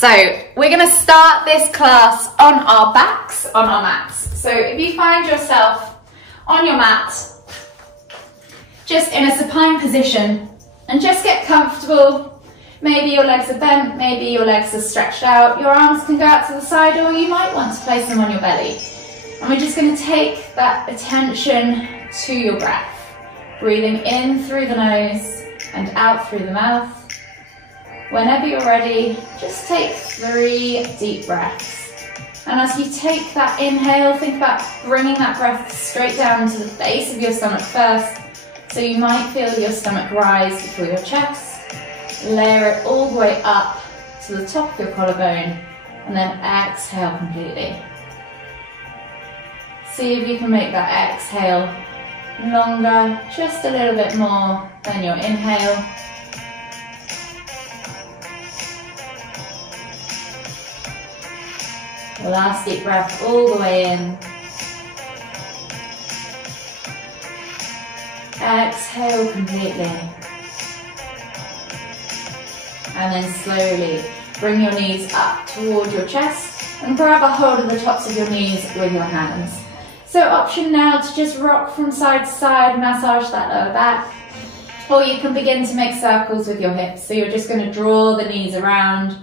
So we're going to start this class on our backs, on our mats. So if you find yourself on your mat, just in a supine position, and just get comfortable. Maybe your legs are bent, maybe your legs are stretched out, your arms can go out to the side, or you might want to place them on your belly. And we're just going to take that attention to your breath, breathing in through the nose and out through the mouth. Whenever you're ready, just take 3 deep breaths. And as you take that inhale, think about bringing that breath straight down to the base of your stomach first. So you might feel your stomach rise before your chest. Layer it all the way up to the top of your collarbone, and then exhale completely. See if you can make that exhale longer, just a little bit more than your inhale. The last deep breath all the way in. Exhale completely. And then slowly bring your knees up toward your chest and grab a hold of the tops of your knees with your hands. So option now to just rock from side to side, massage that lower back. Or you can begin to make circles with your hips. So you're just going to draw the knees around,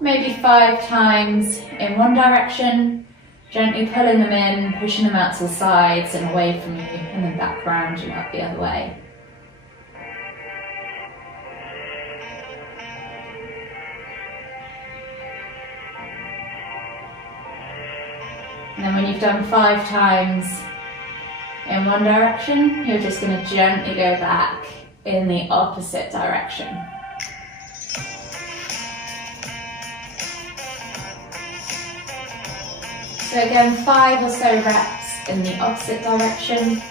maybe 5 times in one direction, gently pulling them in, pushing them out to the sides and away from you, and then back round and up the other way. And then when you've done 5 times in one direction, you're just going to gently go back in the opposite direction. So again, 5 or so reps in the opposite direction.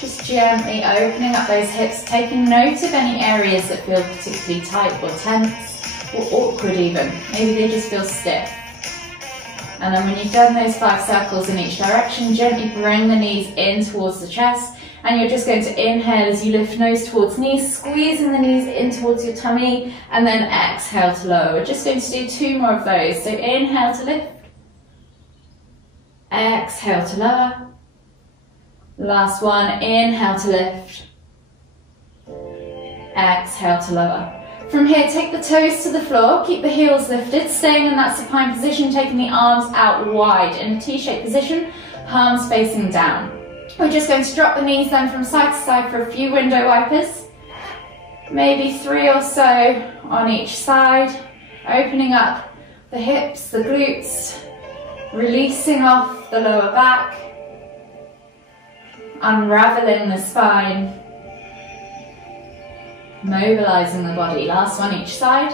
Just gently opening up those hips, taking note of any areas that feel particularly tight or tense or awkward even. Maybe they just feel stiff. And then when you've done those 5 circles in each direction, gently bring the knees in towards the chest. And you're just going to inhale as you lift nose towards knees, squeezing the knees in towards your tummy, and then exhale to lower. We're just going to do 2 more of those. So inhale to lift, exhale to lower. Last one, inhale to lift, exhale to lower. From here, take the toes to the floor, keep the heels lifted, staying in that supine position, taking the arms out wide in a T-shaped position, palms facing down. We're just going to drop the knees then from side to side for a few window wipers, maybe 3 or so on each side, opening up the hips, the glutes, releasing off the lower back, unraveling the spine, mobilizing the body. Last one each side.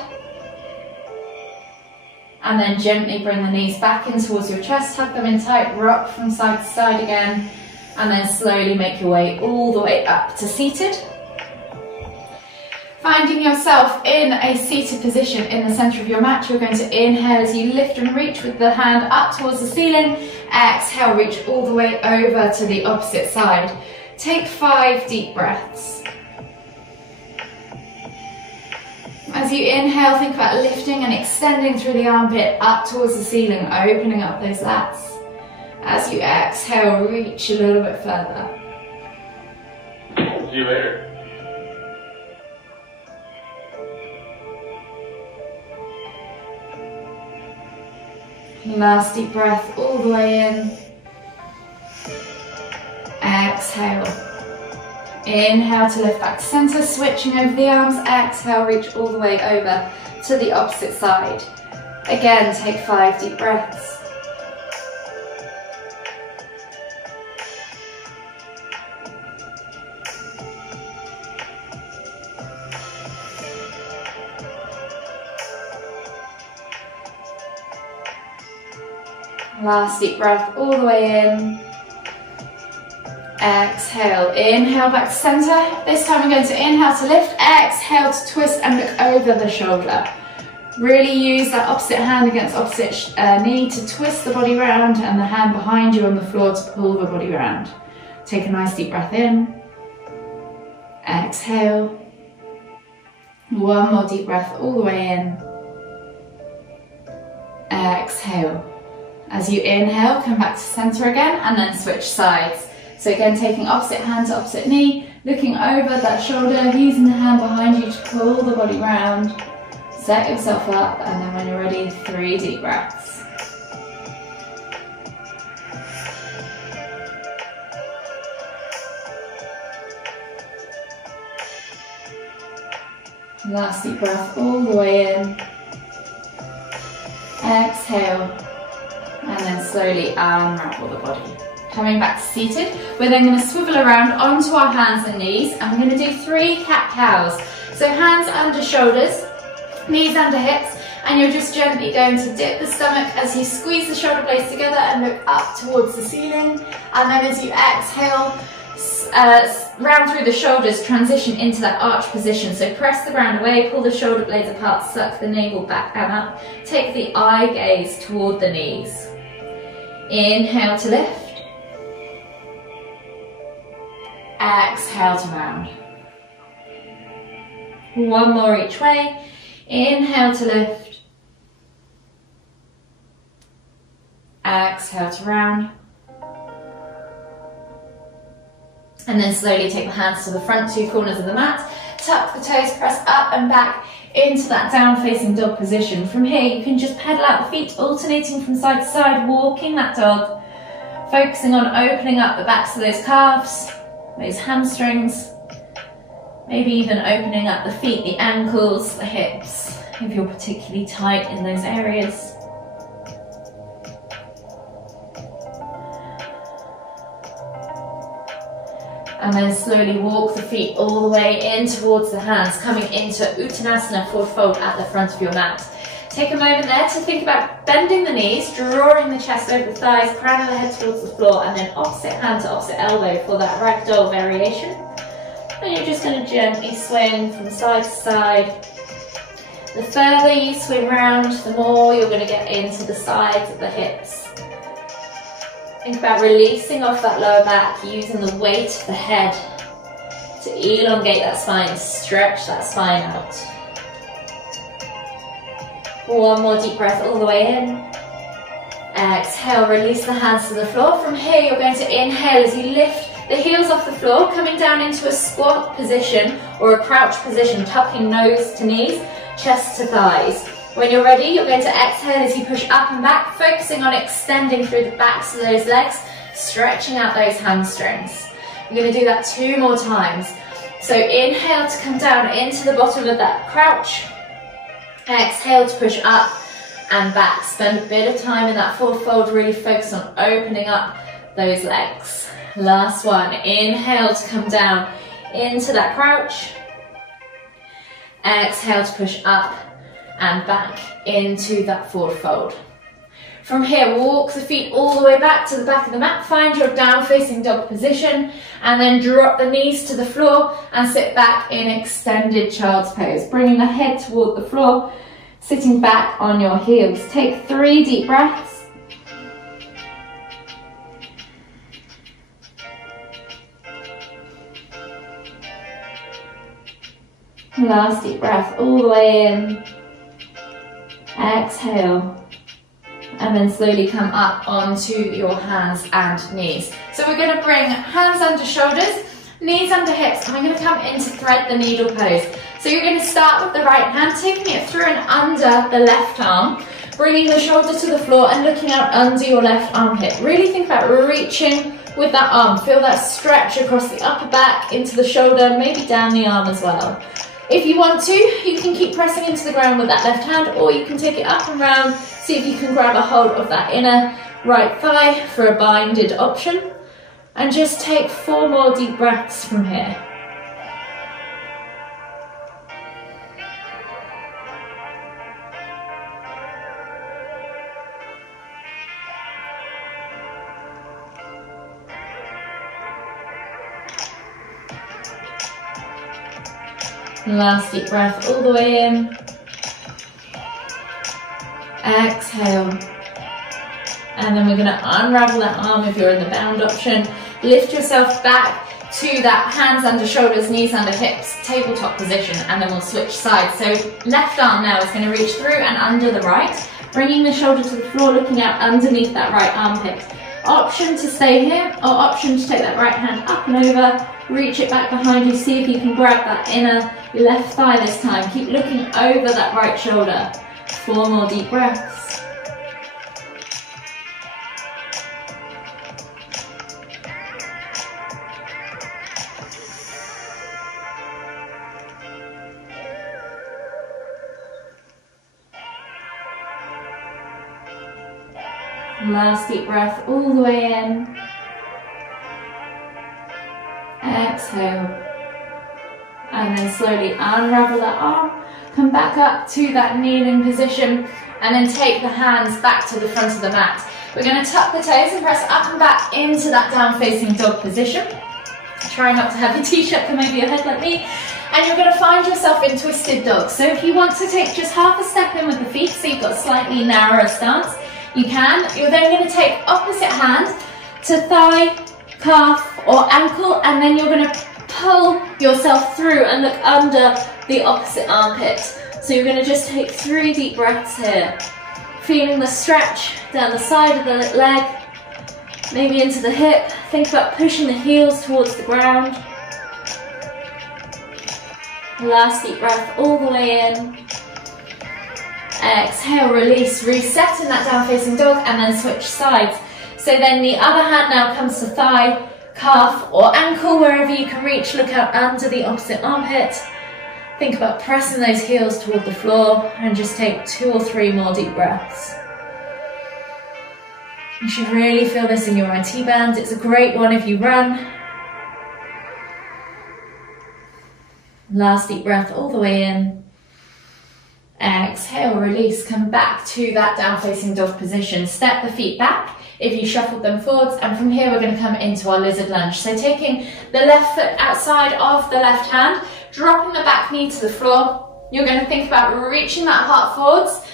And then gently bring the knees back in towards your chest, hug them in tight, rock from side to side again, and then slowly make your way all the way up to seated. Finding yourself in a seated position in the center of your mat, you're going to inhale as you lift and reach with the hand up towards the ceiling. Exhale, reach all the way over to the opposite side. Take 5 deep breaths. As you inhale, think about lifting and extending through the armpit up towards the ceiling, opening up those lats. As you exhale, reach a little bit further. See you later. Last deep breath all the way in. Exhale. Inhale to lift back to center, switching over the arms. Exhale, reach all the way over to the opposite side. Again, take 5 deep breaths. Last deep breath all the way in. Exhale, inhale back to center. This time we're going to inhale to lift, exhale to twist and look over the shoulder. Really use that opposite hand against opposite knee to twist the body round, and the hand behind you on the floor to pull the body round. Take a nice deep breath in. Exhale. 1 One more deep breath all the way in. Exhale. As you inhale, come back to center again and then switch sides. So again, taking opposite hand to opposite knee, looking over that shoulder, using the hand behind you to pull the body round. Set yourself up, and then when you're ready, 3 deep breaths. Last deep breath all the way in. Exhale, and then slowly unravel the body. Coming back to seated, we're then going to swivel around onto our hands and knees, and we're going to do 3 cat-cows. So hands under shoulders, knees under hips, and you're just gently going to dip the stomach as you squeeze the shoulder blades together and look up towards the ceiling. And then as you exhale, round through the shoulders, transition into that arch position. So press the ground away, pull the shoulder blades apart, suck the navel back and up. Take the eye gaze toward the knees. Inhale to lift. Exhale to round. One more each way. Inhale to lift. Exhale to round. And then slowly take the hands to the front 2 corners of the mat. Tuck the toes, press up and back into that down facing dog position. From here you can just pedal out the feet, alternating from side to side, walking that dog. Focusing on opening up the backs of those calves, those hamstrings. Maybe even opening up the feet, the ankles, the hips, if you're particularly tight in those areas. And then slowly walk the feet all the way in towards the hands, coming into Uttanasana, forward fold at the front of your mat. Take a moment there to think about bending the knees, drawing the chest over the thighs, crown of the head towards the floor, and then opposite hand to opposite elbow for that ragdoll variation. And you're just going to gently swing from side to side. The further you swing round, the more you're going to get into the sides of the hips. Think about releasing off that lower back, using the weight of the head to elongate that spine, stretch that spine out. One more deep breath all the way in. Exhale, release the hands to the floor. From here, you're going to inhale as you lift the heels off the floor, coming down into a squat position or a crouch position, tucking nose to knees, chest to thighs. When you're ready, you're going to exhale as you push up and back, focusing on extending through the backs of those legs, stretching out those hamstrings. You're going to do that 2 more times. So inhale to come down into the bottom of that crouch. Exhale to push up and back. Spend a bit of time in that forward fold, really focus on opening up those legs. Last one, inhale to come down into that crouch. Exhale to push up and back into that forward fold. From here, walk the feet all the way back to the back of the mat, find your down facing dog position, and then drop the knees to the floor and sit back in extended child's pose, bringing the head toward the floor, sitting back on your heels. Take 3 deep breaths. Last deep breath all the way in. Exhale. And then slowly come up onto your hands and knees. So we're going to bring hands under shoulders, knees under hips, and we're going to come into thread the needle pose. So you're going to start with the right hand, taking it through and under the left arm, bringing the shoulder to the floor and looking out under your left armpit. Really think about reaching with that arm. Feel that stretch across the upper back, into the shoulder, maybe down the arm as well. If you want to, you can keep pressing into the ground with that left hand, or you can take it up and round, see if you can grab a hold of that inner right thigh for a binded option. And just take 4 more deep breaths from here. Last deep breath all the way in. Exhale. And then we're going to unravel that arm if you're in the bound option. Lift yourself back, to that hands under shoulders, knees under hips, tabletop position, and then we'll switch sides. So left arm now is going to reach through and under the right, bringing the shoulder to the floor, looking out underneath that right armpit. Option to stay here, or option to take that right hand up and over, reach it back behind you, see if you can grab that inner left thigh this time. Keep looking over that right shoulder. 4 more deep breaths. Last deep breath all the way in. Exhale. And then slowly unravel that arm. Come back up to that kneeling position and then take the hands back to the front of the mat. We're going to tuck the toes and press up and back into that down facing dog position. Try not to have your t-shirt come over your head like me. And you're going to find yourself in twisted dog. So if you want to take just half a step in with the feet, so you've got a slightly narrower stance, you can. You're then going to take opposite hand to thigh, calf or ankle, and then you're going to pull yourself through and look under the opposite armpit. So you're going to just take 3 deep breaths here. Feeling the stretch down the side of the leg, maybe into the hip. Think about pushing the heels towards the ground. Last deep breath all the way in. Exhale, release, reset in that down facing dog, and then switch sides. So then the other hand now comes to thigh, calf or ankle, wherever you can reach. Look out under the opposite armpit. Think about pressing those heels toward the floor and just take 2 or 3 more deep breaths. You should really feel this in your IT band. It's a great one if you run. Last deep breath all the way in. Exhale, release, come back to that down facing dog position. Step the feet back if you shuffled them forwards, and from here we're going to come into our lizard lunge. So taking the left foot outside of the left hand, dropping the back knee to the floor. You're going to think about reaching that heart forwards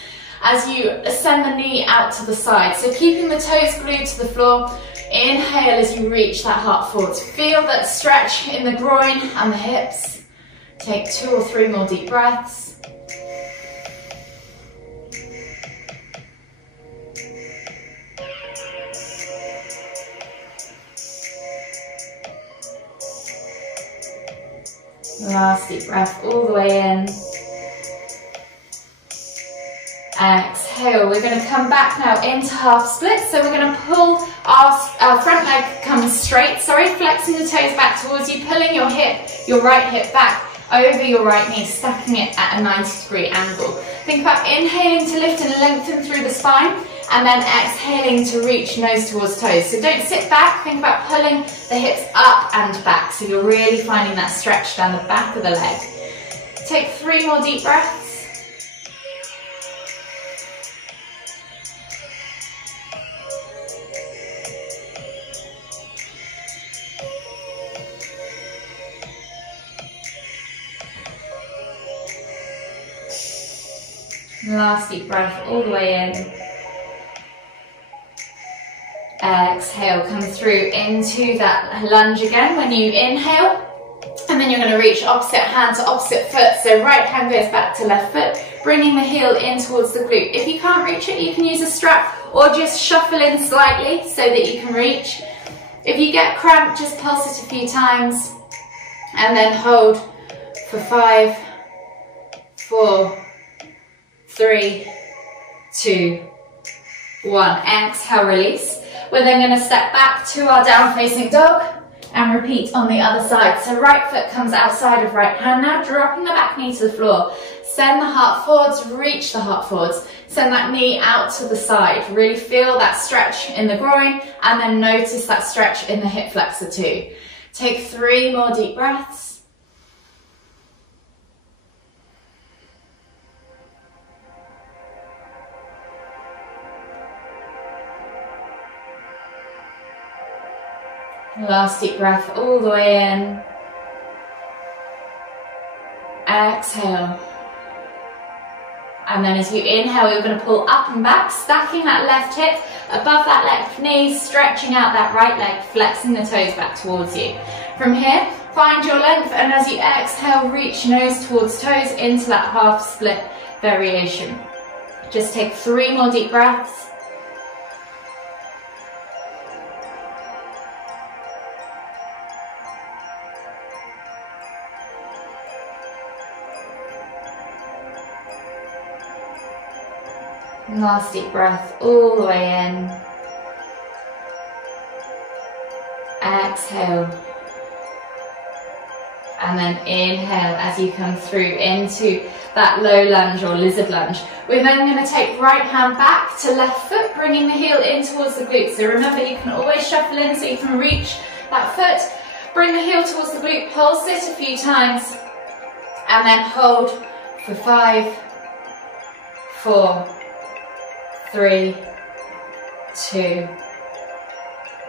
as you ascend the knee out to the side. So keeping the toes glued to the floor. Inhale as you reach that heart forwards. Feel that stretch in the groin and the hips. Take 2 or 3 more deep breaths. Last deep breath all the way in. Exhale. We're going to come back now into half split. So we're going to pull our front leg comes straight, flexing the toes back towards you, pulling your right hip back over your right knee, stacking it at a 90-degree angle. Think about inhaling to lift and lengthen through the spine, and then exhaling to reach nose towards toes. So don't sit back, think about pulling the hips up and back, so you're really finding that stretch down the back of the leg. Take 3 more deep breaths. Last deep breath all the way in. Exhale, come through into that lunge again when you inhale, and then you're going to reach opposite hand to opposite foot. So right hand goes back to left foot, bringing the heel in towards the glute. If you can't reach it, you can use a strap or just shuffle in slightly so that you can reach. If you get cramp, just pulse it a few times and then hold for 5, 4, 3, 2, 1. Exhale, release. We're then going to step back to our down facing dog and repeat on the other side. So right foot comes outside of right hand now, dropping the back knee to the floor. Send the heart forwards, reach the heart forwards. Send that knee out to the side. Really feel that stretch in the groin, and then notice that stretch in the hip flexor too. Take 3 more deep breaths. Last deep breath all the way in. Exhale. And then as you inhale, you're going to pull up and back, stacking that left hip above that left knee, stretching out that right leg, flexing the toes back towards you. From here, find your length, and as you exhale, reach nose towards toes into that half split variation. Just take 3 more deep breaths. Last deep breath all the way in. Exhale. And then inhale as you come through into that low lunge or lizard lunge. We're then going to take right hand back to left foot, bringing the heel in towards the glute. So remember, you can always shuffle in so you can reach that foot. Bring the heel towards the glute, pulse it a few times, and then hold for 5, 4, 3, 2,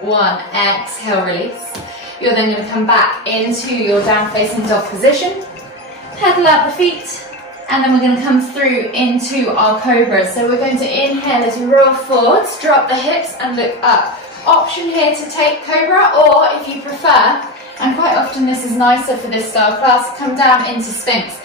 1. Exhale, release. You're then going to come back into your down facing dog position. Pedal out the feet, and then we're going to come through into our cobra. So we're going to inhale as you roll forwards, drop the hips and look up. Option here to take cobra, or if you prefer, and quite often this is nicer for this style class, come down into sphinx.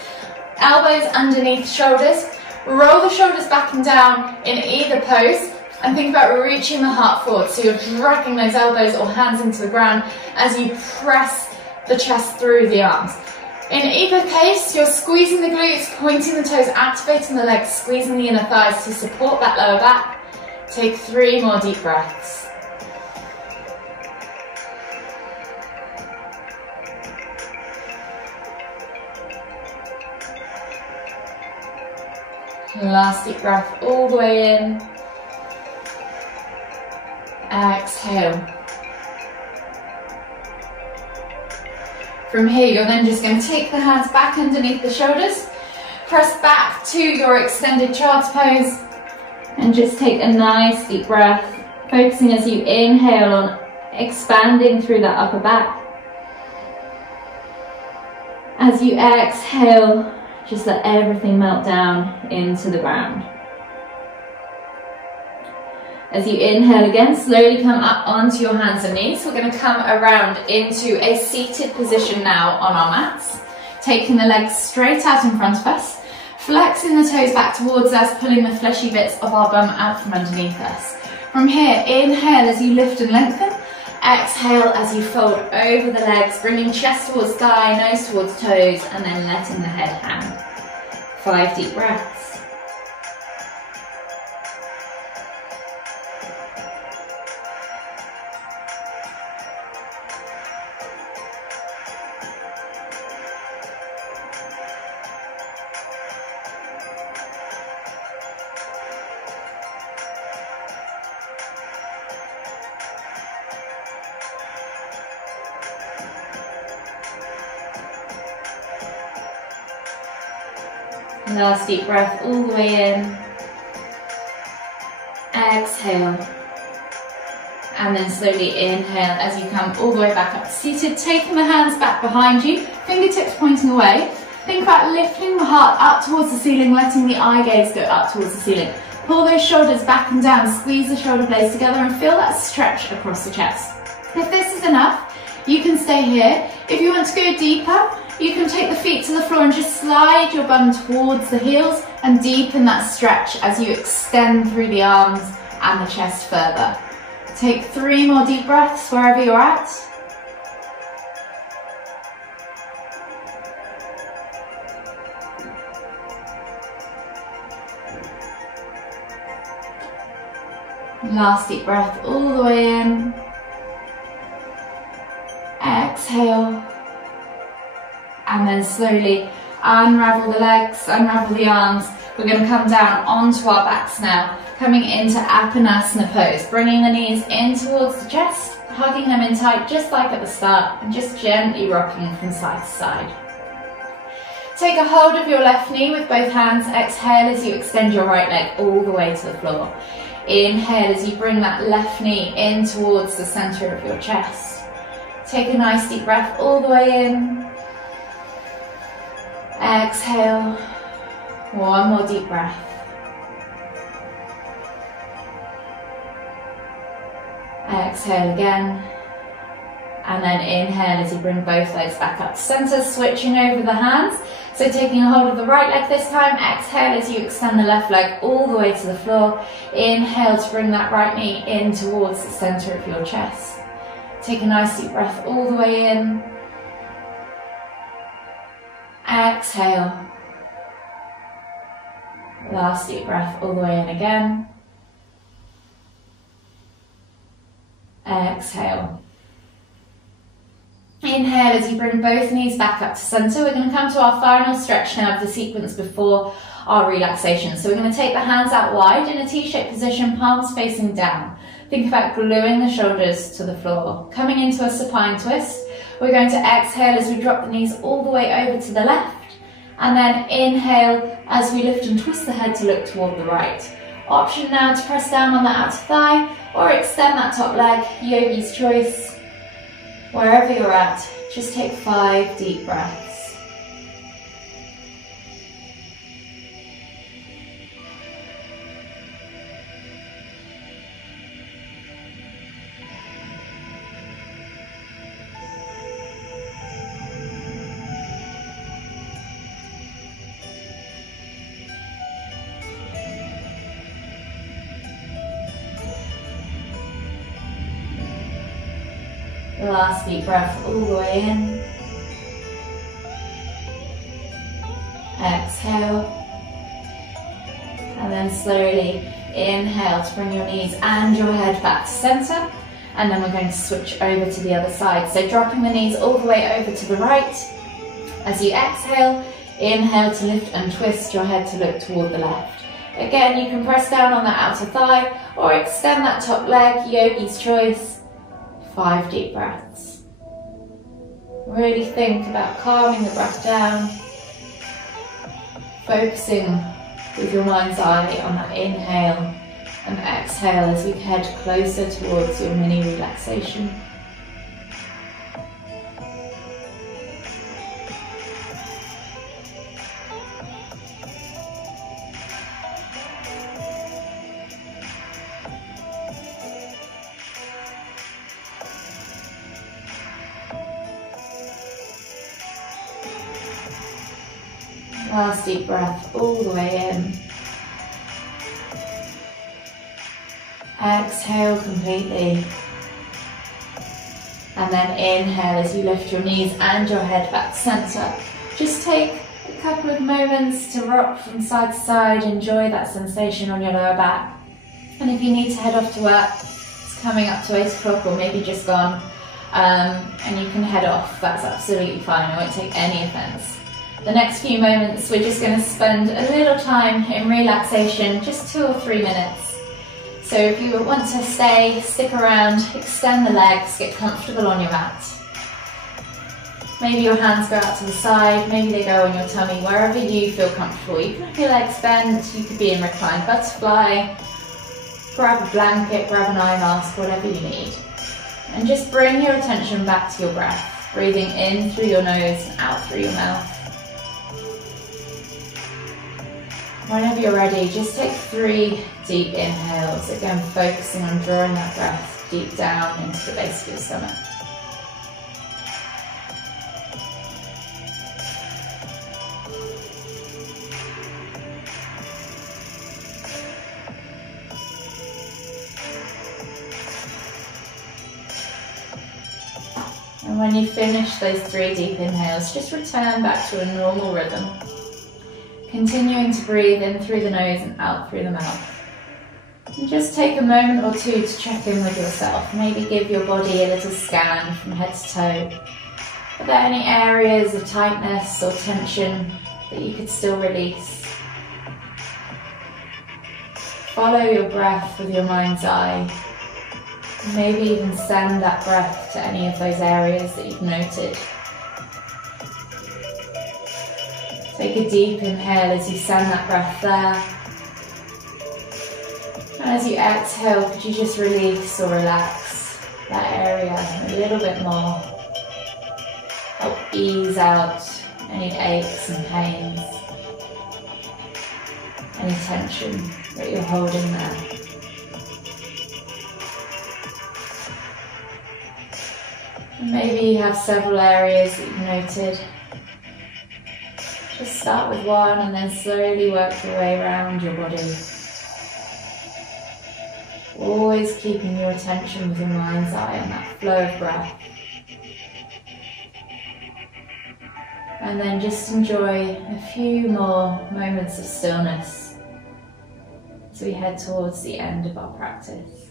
Elbows underneath shoulders. Roll the shoulders back and down in either pose, and think about reaching the heart forward. So you're dragging those elbows or hands into the ground as you press the chest through the arms. In either case, you're squeezing the glutes, pointing the toes, activating the legs, squeezing the inner thighs to support that lower back. Take 3 more deep breaths. Last deep breath all the way in. Exhale. From here, you're then just going to take the hands back underneath the shoulders, press back to your extended child's pose, and just take a nice deep breath, focusing as you inhale on expanding through that upper back. As you exhale, just let everything melt down into the ground. As you inhale again, slowly come up onto your hands and knees. We're going to come around into a seated position now on our mats, taking the legs straight out in front of us, flexing the toes back towards us, pulling the fleshy bits of our bum out from underneath us. From here, inhale as you lift and lengthen. Exhale as you fold over the legs, bringing chest towards thigh, nose towards toes, and then letting the head hang. 5 deep breaths. Last deep breath all the way in. Exhale. And then slowly inhale as you come all the way back up to seated, taking the hands back behind you, fingertips pointing away. Think about lifting the heart up towards the ceiling, letting the eye gaze go up towards the ceiling. Pull those shoulders back and down, squeeze the shoulder blades together and feel that stretch across the chest. If this is enough, you can stay here. If you want to go deeper, you can take the feet to the floor and just slide your bum towards the heels and deepen that stretch as you extend through the arms and the chest further. Take 3 more deep breaths wherever you're at. Last deep breath all the way in. Exhale. And then slowly unravel the legs, unravel the arms. We're going to come down onto our backs now, coming into Apanasana pose, bringing the knees in towards the chest, hugging them in tight just like at the start, and just gently rocking from side to side. Take a hold of your left knee with both hands. Exhale as you extend your right leg all the way to the floor. Inhale as you bring that left knee in towards the center of your chest. Take a nice deep breath all the way in. Exhale. 1 more deep breath. Exhale again. And then inhale as you bring both legs back up to center, switching over the hands. So taking a hold of the right leg this time, exhale as you extend the left leg all the way to the floor. Inhale to bring that right knee in towards the center of your chest. Take a nice deep breath all the way in. Exhale. Last deep breath all the way in again. Exhale. Inhale as you bring both knees back up to center. We're going to come to our final stretch now of the sequence before our relaxation. So we're going to take the hands out wide in a T-shaped position, palms facing down. Think about gluing the shoulders to the floor. Coming into a supine twist, we're going to exhale as we drop the knees all the way over to the left. And then inhale as we lift and twist the head to look toward the right. Option now to press down on the outer thigh or extend that top leg, yogi's choice. Wherever you're at, just take 5 deep breaths. Last deep breath all the way in. Exhale. And then slowly inhale to bring your knees and your head back to center. And then we're going to switch over to the other side. So dropping the knees all the way over to the right. As you exhale, inhale to lift and twist your head to look toward the left. Again, you can press down on that outer thigh or extend that top leg, yogi's choice. 5 deep breaths. Really think about calming the breath down, focusing with your mind's eye on that inhale and exhale as we head closer towards your mini relaxation. Last deep breath all the way in. Exhale completely. And then inhale as you lift your knees and your head back to center. Just take a couple of moments to rock from side to side. Enjoy that sensation on your lower back. And if you need to head off to work, it's coming up to 8 o'clock or maybe just gone, and you can head off, that's absolutely fine. I won't take any offense. The next few moments, we're just going to spend a little time in relaxation, just 2 or 3 minutes. So if you want to stay, stick around, extend the legs, get comfortable on your mat. Maybe your hands go out to the side, maybe they go on your tummy, wherever you feel comfortable. You can have your legs bent, you could be in reclined butterfly, grab a blanket, grab an eye mask, whatever you need. And just bring your attention back to your breath, breathing in through your nose and out through your mouth. Whenever you're ready, just take 3 deep inhales, again focusing on drawing that breath deep down into the base of your stomach. And when you finish those 3 deep inhales, just return back to a normal rhythm. Continuing to breathe in through the nose and out through the mouth. And just take a moment or 2 to check in with yourself. Maybe give your body a little scan from head to toe. Are there any areas of tightness or tension that you could still release? Follow your breath with your mind's eye. Maybe even send that breath to any of those areas that you've noted. Take a deep inhale as you send that breath there. And as you exhale, could you just release or relax that area a little bit more? Help ease out any aches and pains, any tension that you're holding there. And you have several areas that you've noted, just start with one and then slowly work your way around your body. Always keeping your attention with your mind's eye on that flow of breath. And then just enjoy a few more moments of stillness as we head towards the end of our practice.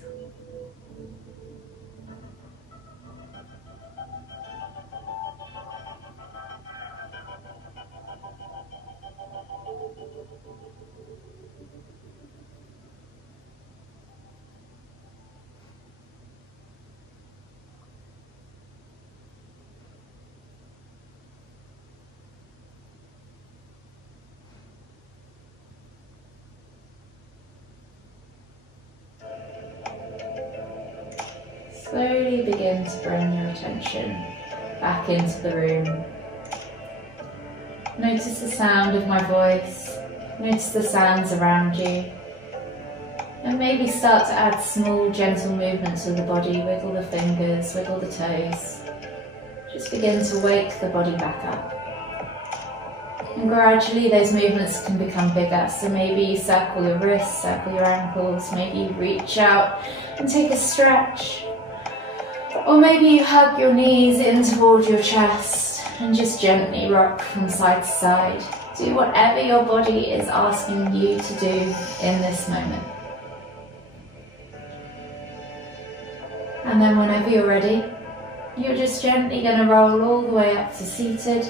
Slowly begin to bring your attention back into the room. Notice the sound of my voice, notice the sounds around you, and maybe start to add small gentle movements of the body. Wiggle the fingers, wiggle the toes. Just begin to wake the body back up. And gradually those movements can become bigger, so maybe you circle your wrists, circle your ankles, maybe you reach out and take a stretch. Or maybe you hug your knees in towards your chest and just gently rock from side to side. Do whatever your body is asking you to do in this moment. And then whenever you're ready, you're just gently going to roll all the way up to seated,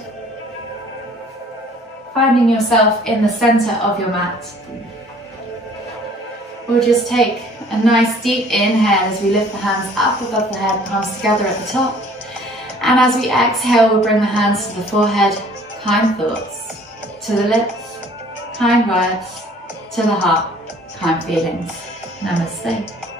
finding yourself in the center of your mat. We'll just take a nice deep inhale as we lift the hands up above the head, palms together at the top. And as we exhale, we'll bring the hands to the forehead, kind thoughts, to the lips, kind words, to the heart, kind feelings. Namaste.